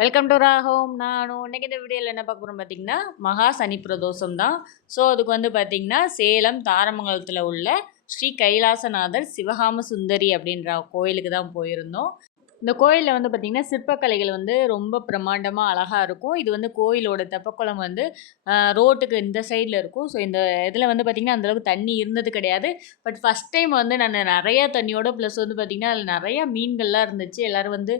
Welcome to ராகோம் நானும் இன்னைக்கு இந்த வீடியோவில் என்ன பார்க்க போகிறோம் பார்த்திங்கன்னா மகா சனி பிரதோஷம் தான். ஸோ அதுக்கு வந்து பார்த்திங்கன்னா சேலம் தாரமங்கலத்தில் உள்ள ஸ்ரீ கைலாசநாதர் சிவகாம சுந்தரி அப்படின்ற கோயிலுக்கு தான் போயிருந்தோம். இந்த கோயிலில் வந்து பார்த்திங்கன்னா சிற்பக்கலைகள் வந்து ரொம்ப பிரம்மாண்டமாக அழகாக இருக்கும். இது வந்து கோயிலோட தெப்பக்குளம் வந்து ரோட்டுக்கு இந்த சைடில் இருக்கும். ஸோ இந்த இதில் வந்து பார்த்திங்கன்னா அந்தளவுக்கு தண்ணி இருந்தது கிடையாது. பட் ஃபஸ்ட் டைம் வந்து நான் நிறைய தண்ணியோட ப்ளஸ் வந்து பார்த்திங்கன்னா அதில் நிறையா மீன்கள்லாம் இருந்துச்சு. எல்லோரும் வந்து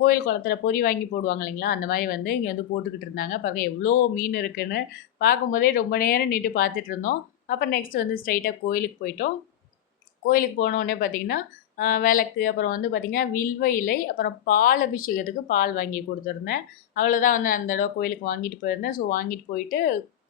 கோயில் குளத்துல பொறி வாங்கி போடுவாங்க இல்லைங்களா? அந்த மாதிரி வந்து இங்கே வந்து போட்டுக்கிட்டு இருந்தாங்க. பார்க்க எவ்வளோ மீன் இருக்குதுன்னு பார்க்கும்போதே ரொம்ப நேரம் நின்று பார்த்துட்டு இருந்தோம். அப்புறம் நெக்ஸ்ட் வந்து ஸ்ட்ரைட்டாக கோயிலுக்கு போயிட்டோம். கோயிலுக்கு போனோடனே பார்த்திங்கன்னா பார்த்தீங்கன்னா விளக்கு அப்புறம் வந்து பார்த்திங்கன்னா வில்வ இலை அப்புறம் பால் அபிஷேகத்துக்கு பால் வாங்கி கொடுத்துருந்தேன். அவ்வளோதான் வந்து அந்த தடவை கோயிலுக்கு வாங்கிட்டு போயிருந்தேன். ஸோ வாங்கிட்டு போயிட்டு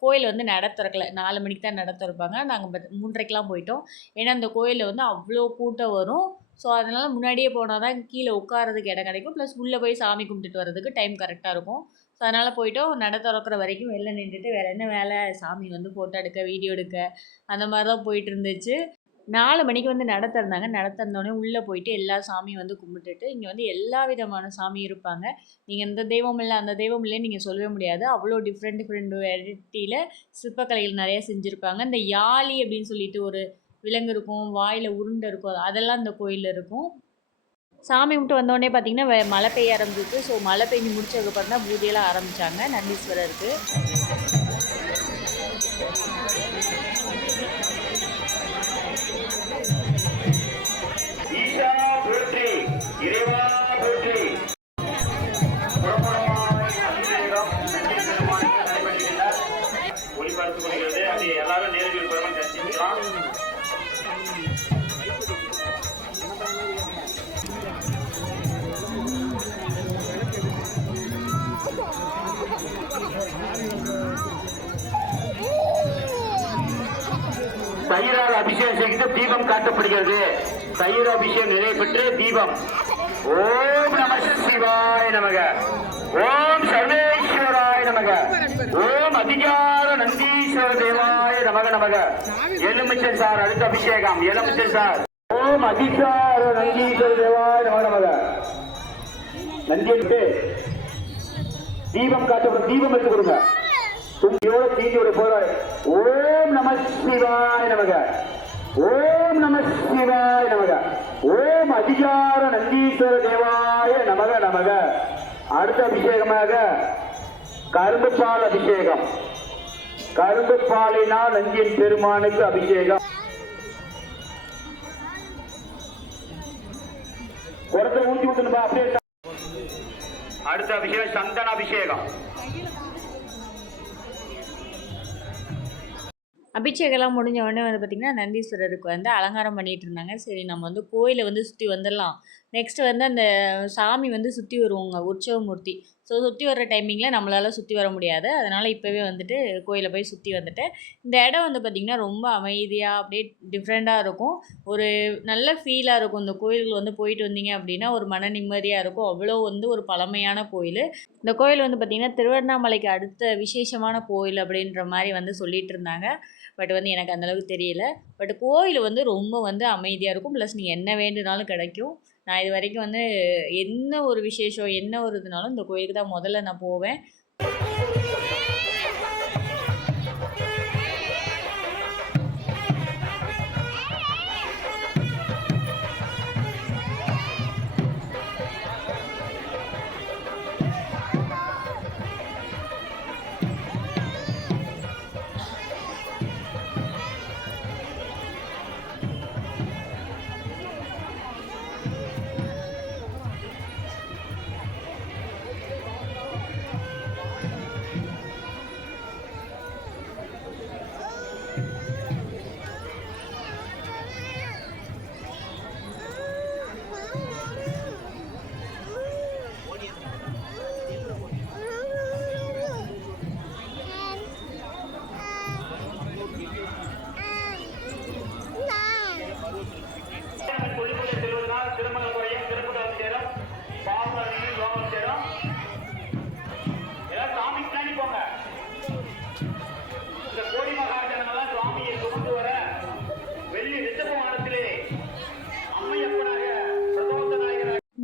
கோயில் வந்து நட திறக்கல. நாலு மணிக்கு தான் நட திறப்பாங்க. நாங்கள் மூன்றரைக்கெலாம் போயிட்டோம். ஏன்னா அந்த கோயிலில் வந்து அவ்வளோ கூட்டம் வரும். ஸோ அதனால் முன்னாடியே போனால் தான் கீழே உட்காரதுக்கு இடம் கிடைக்கும். ப்ளஸ் உள்ளே போய் சாமி கும்பிட்டுட்டு வர்றதுக்கு டைம் கரெக்டாக இருக்கும். ஸோ அதனால் போயிட்டு நட திறக்கிற வரைக்கும் வெளில நின்றுட்டு வேறு என்ன வேலை? சாமி வந்து ஃபோட்டோ எடுக்க வீடியோ எடுக்க அந்த மாதிரி தான் போயிட்டு இருந்துச்சு. நாலு மணிக்கு வந்து நட திறந்தாங்க. நட திறந்தோடனே உள்ளே போயிட்டு எல்லா சாமியும் வந்து கும்பிட்டுட்டு இங்கே வந்து எல்லா விதமான சாமி இருப்பாங்க. நீங்கள் இந்த தெய்வம் இல்லை அந்த தெய்வம் இல்லைன்னு நீங்கள் சொல்லவே முடியாது. அவ்வளோ டிஃப்ரெண்ட் டிஃப்ரெண்ட் வெரைட்டியில் சிற்பக்கலைகள் நிறையா செஞ்சுருப்பாங்க. இந்த யாழி அப்படின்னு சொல்லிட்டு ஒரு விலங்கு இருக்கும் வாயில் உருண்டை இருக்கும் அதெல்லாம் இந்த கோயிலில் இருக்கும். சாமி கும்பிட்டு வந்தோடனே பார்த்தீங்கன்னா மழை பெய்ய ஆரம்பிச்சிச்சு. ஸோ மழை பெஞ்சு முடிச்சதுக்கப்புறம் தான் பூஜையெல்லாம் ஆரம்பித்தாங்க நந்தீஸ்வரருக்கு தயிரால் அபிஷேகம் செய்து தீபம் காட்டப்படுகிறது. தயிர் அபிஷேகம் நிறைவு பெற்று தீபம். ஓம் நம சிவாய நமக. ஓம் சர்வேஸ்வராய நமக. ஓம் அதிகார நந்தீஸ்வர தேவாய நமக நமக. எலுமிச்சர் சார் அடுத்த அபிஷேகம். எலுமிச்சல் சார். ஓம் அதிகார நந்தீஸ்வர தேவாய நமக நமக. நந்தி தீபம் காட்டப்படும். தீபம் எடுத்து கொடுங்க. தும்பியோட தீண்டியோட போறாரு. ஓம் நம சிவாய நமக. ஓம் நம சிவாய நமக. ஓம் அதிகார நந்தீஸ்வர தேவாய நமக நமக. அடுத்த அபிஷேகமாக கரும்பு பால் அபிஷேகம். கரும்பு பாலினால் நந்தியின் பெருமானுக்கு அபிஷேகம். குடத்தை ஊற்றி விட்டுணும்பா அப்படியே அடுத்த அபிஷேகம் சந்தன அபிஷேகம். அபிஷேகம்லாம் முடிஞ்ச உடனே வந்து பார்த்திங்கன்னா நந்தீஸ்வரருக்கு வந்து அலங்காரம் பண்ணிட்டு இருந்தாங்க. சரி நம்ம வந்து கோயிலை வந்து சுற்றி வந்துடலாம் நெக்ஸ்ட் வந்து அந்த சாமி வந்து சுற்றி வருவோங்க உற்சவமூர்த்தி ஸோ சுற்றி வர்ற டைமிங்கில் நம்மளால் சுற்றி வர முடியாது. அதனால் இப்போவே வந்துட்டு கோயிலை போய் சுற்றி வந்துட்டேன் இந்த இடம் வந்து பார்த்திங்கன்னா ரொம்ப அமைதியாக அப்படியே டிஃப்ரெண்ட்டாக இருக்கும். ஒரு நல்ல ஃபீலாக இருக்கும். இந்த கோயிலுக்கு வந்து போயிட்டு வந்தீங்க அப்படின்னா ஒரு மன நிம்மதியாக இருக்கும். அவ்வளோ வந்து ஒரு பழமையான கோயில். இந்த கோயில் வந்து பார்த்திங்கன்னா திருவண்ணாமலைக்கு அடுத்த விசேஷமான கோயில் அப்படின்ற மாதிரி வந்து சொல்லிகிட்டு இருந்தாங்க. பட் வந்து எனக்கு அந்தளவுக்கு தெரியல. பட் கோயில் வந்து ரொம்ப வந்து அமைதியாக இருக்கும். ப்ளஸ் நீங்கள் என்ன வேண்டுனாலும் கிடைக்கும். நான் இது வரைக்கும் வந்து என்ன ஒரு விசேஷம் என்ன ஒரு இதுனாலும் இந்த கோயிலுக்கு தான் முதல்ல நான் போவேன்.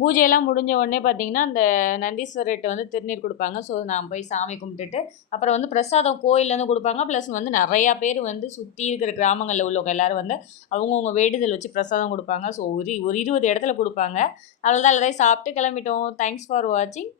பூஜையெல்லாம் முடிஞ்ச உடனே பார்த்தீங்கன்னா அந்த நந்தீஸ்வரர்கிட்ட வந்து திருநீர் கொடுப்பாங்க. ஸோ நான் போய் சாமி கும்பிட்டுட்டு அப்புறம் வந்து பிரசாதம் கோயிலேருந்து கொடுப்பாங்க. ப்ளஸ் வந்து நிறையா பேர் வந்து சுற்றி இருக்கிற கிராமங்களில் உள்ளவங்க எல்லாரும் வந்து அவங்கவுங்க வேண்டுதல் வச்சு பிரசாதம் கொடுப்பாங்க. ஸோ ஒரு ஒரு இருபது இடத்துல கொடுப்பாங்க. அவ்வளோதான் எல்லாத்தையும் சாப்பிட்டு கிளம்பிட்டோம். தேங்க்ஸ் ஃபார் வாட்சிங்